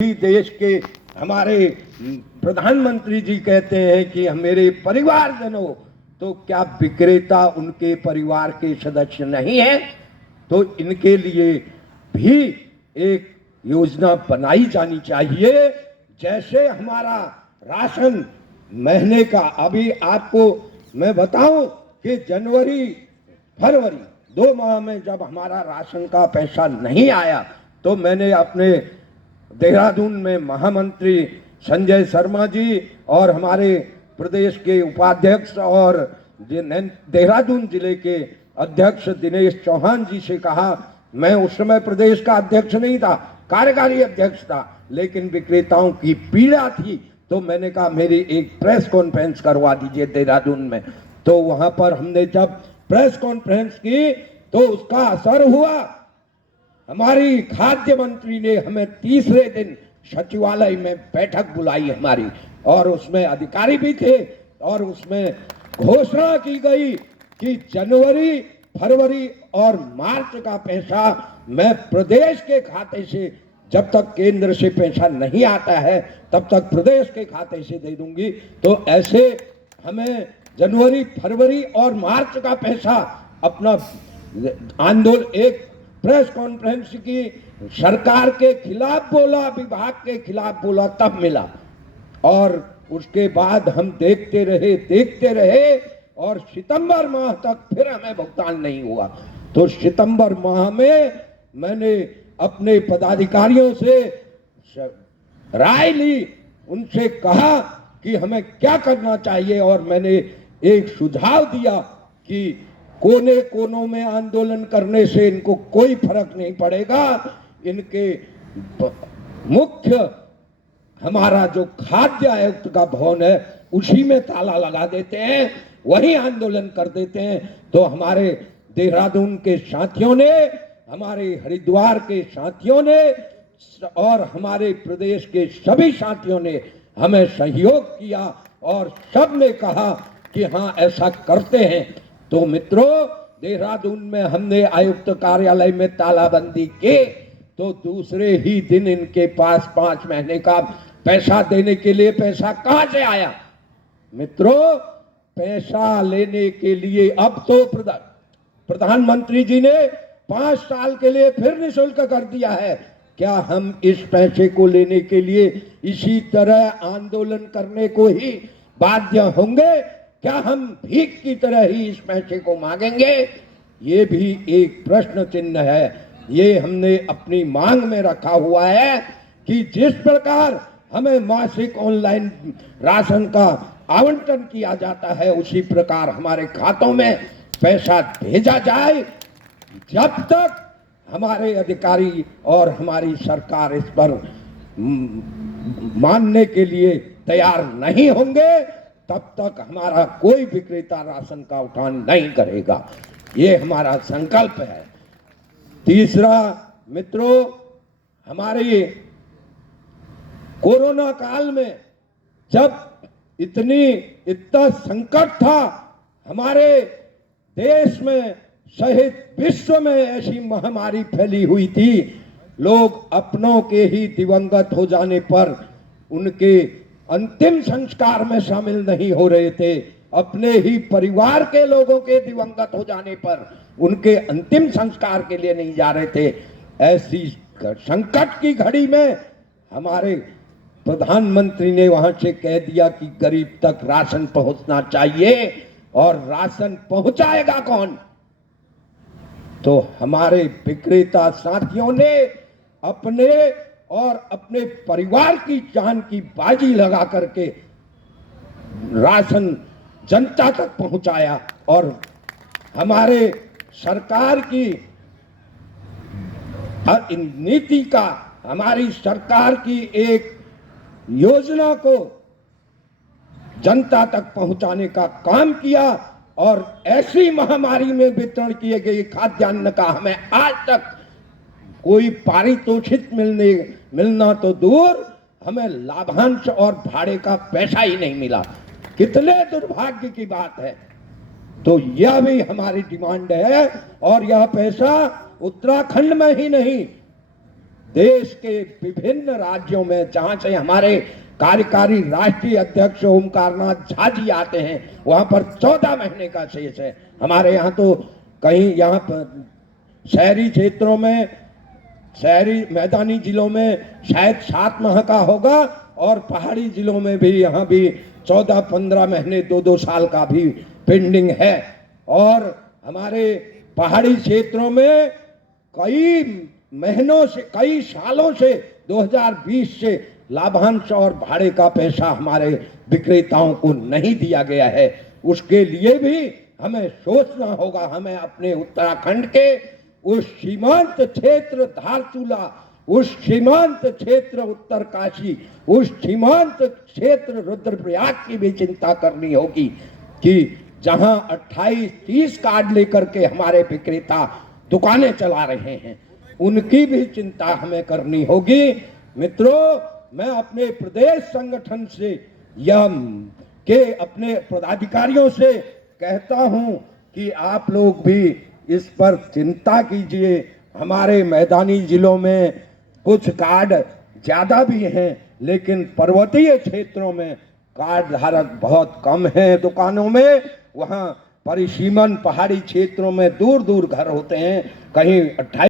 भी देश के हमारे प्रधानमंत्री जी कहते हैं कि मेरे परिवारजनों, तो क्या विक्रेता उनके परिवार के सदस्य नहीं है? तो इनके लिए भी एक योजना बनाई जानी चाहिए। जैसे हमारा राशन महीने का, अभी आपको मैं बताऊं कि जनवरी फरवरी 2 माह में जब हमारा राशन का पैसा नहीं आया, तो मैंने अपने देहरादून में महामंत्री संजय शर्मा जी और हमारे प्रदेश के उपाध्यक्ष और देहरादून जिले के अध्यक्ष दिनेश चौहान जी से कहा। मैं उस समय प्रदेश का अध्यक्ष नहीं था, कार्यकारी अध्यक्ष था, लेकिन विक्रेताओं की पीड़ा थी, तो मैंने कहा मेरी एक प्रेस कॉन्फ्रेंस करवा दीजिए देहरादून में। तो वहां पर हमने जब प्रेस कॉन्फ्रेंस की तो उसका असर हुआ। हमारी खाद्य मंत्री ने हमें तीसरे दिन सचिवालय में बैठक बुलाई हमारी, और उसमें अधिकारी भी थे, और उसमें घोषणा की गई कि जनवरी फरवरी और मार्च का पैसा मैं प्रदेश के खाते से, जब तक केंद्र से पैसा नहीं आता है तब तक प्रदेश के खाते से दे दूंगी। तो ऐसे हमें जनवरी फरवरी और मार्च का पैसा अपना आंदोलन, एक प्रेस कॉन्फ्रेंस की, सरकार के खिलाफ बोला, विभाग के खिलाफ बोला, तब मिला। और उसके बाद हम देखते रहे और सितंबर माह तक फिर हमें भुगतान नहीं हुआ। तो सितंबर माह में मैंने अपने पदाधिकारियों से राय ली, उनसे कहा कि हमें क्या करना चाहिए, और मैंने एक सुझाव दिया कि कोने कोनों में आंदोलन करने से इनको कोई फर्क नहीं पड़ेगा। इनके मुख्य हमारा जो खाद्य आयुक्त का भवन है उसी में ताला लगा देते हैं, वही आंदोलन कर देते हैं। तो हमारे देहरादून के साथियों ने, हमारे हरिद्वार के साथियों ने और हमारे प्रदेश के सभी साथियों ने हमें सहयोग किया, और सब ने कहा कि हाँ ऐसा करते हैं। तो मित्रों, देहरादून में हमने आयुक्त कार्यालय में तालाबंदी की, तो दूसरे ही दिन इनके पास 5 महीने का पैसा देने के लिए पैसा कहां से आया? मित्रों, पैसा लेने के लिए अब तो प्रधानमंत्री जी ने 5 साल के लिए फिर निःशुल्क कर दिया है। क्या हम इस पैसे को लेने के लिए इसी तरह आंदोलन करने को ही बाध्य होंगे? क्या हम भीख की तरह ही इस पैसे को मांगेंगे? ये भी एक प्रश्न चिन्ह है। ये हमने अपनी मांग में रखा हुआ है कि जिस प्रकार हमें मासिक ऑनलाइन राशन का आवंटन किया जाता है, उसी प्रकार हमारे खातों में पैसा भेजा जाए। जब तक हमारे अधिकारी और हमारी सरकार इस पर मानने के लिए तैयार नहीं होंगे, तब तक हमारा कोई विक्रेता राशन का उठान नहीं करेगा। ये हमारा संकल्प है। तीसरा मित्रों, हमारे कोरोना काल में जब इतना संकट था हमारे देश में सहित विश्व में, ऐसी महामारी फैली हुई थी, लोग अपनों के ही दिवंगत हो जाने पर उनके अंतिम संस्कार में शामिल नहीं हो रहे थे, अपने ही परिवार के लोगों के दिवंगत हो जाने पर उनके अंतिम संस्कार के लिए नहीं जा रहे थे। ऐसी संकट की घड़ी में हमारे प्रधानमंत्री ने वहां से कह दिया कि गरीब तक राशन पहुंचना चाहिए, और राशन पहुंचाएगा कौन? तो हमारे विक्रेता साथियों ने अपने और अपने परिवार की जान की बाजी लगा करके राशन जनता तक पहुंचाया, और हमारे सरकार की नीति का, हमारी सरकार की एक योजना को जनता तक पहुंचाने का काम किया, और ऐसी महामारी में वितरण किए गए खाद्यान्न का हमें आज तक कोई पारितोषिक मिलना तो दूर, हमें लाभांश और भाड़े का पैसा ही नहीं मिला। कितने दुर्भाग्य की बात है। तो यह भी हमारी डिमांड है, और यह पैसा उत्तराखंड में ही नहीं, देश के विभिन्न राज्यों में जहां से हमारे कार्यकारी राष्ट्रीय अध्यक्ष ओमकारनाथ झा जी आते हैं, वहां पर 14 महीने का शेष है। हमारे यहाँ तो कहीं यहाँ पर शहरी क्षेत्रों में, शहरी मैदानी जिलों में शायद 7 माह का होगा, और पहाड़ी जिलों में भी यहाँ भी 14-15 महीने 2-2 साल का भी पेंडिंग है। और हमारे पहाड़ी क्षेत्रों में कई महीनों से, कई सालों से 2020 से लाभांश और भाड़े का पैसा हमारे विक्रेताओं को नहीं दिया गया है। उसके लिए भी हमें सोचना होगा। हमें अपने उत्तराखंड के उस सीमांत क्षेत्र धारचूला, उस सीमांत क्षेत्र उत्तरकाशी, उस सीमांत क्षेत्र रुद्रप्रयाग की भी चिंता करनी होगी कि जहां 28-30 कार्ड लेकर के हमारे विक्रेता दुकानें चला रहे हैं, उनकी भी चिंता हमें करनी होगी। मित्रों, मैं अपने प्रदेश संगठन से के अपने पदाधिकारियों से कहता हूं कि आप लोग भी इस पर चिंता कीजिए। हमारे मैदानी जिलों में कुछ कार्ड ज्यादा भी हैं, लेकिन पर्वतीय क्षेत्रों में कार्ड धारक बहुत कम हैं दुकानों में। वहां परिसीमन पहाड़ी क्षेत्रों में दूर दूर घर होते हैं, कहीं 28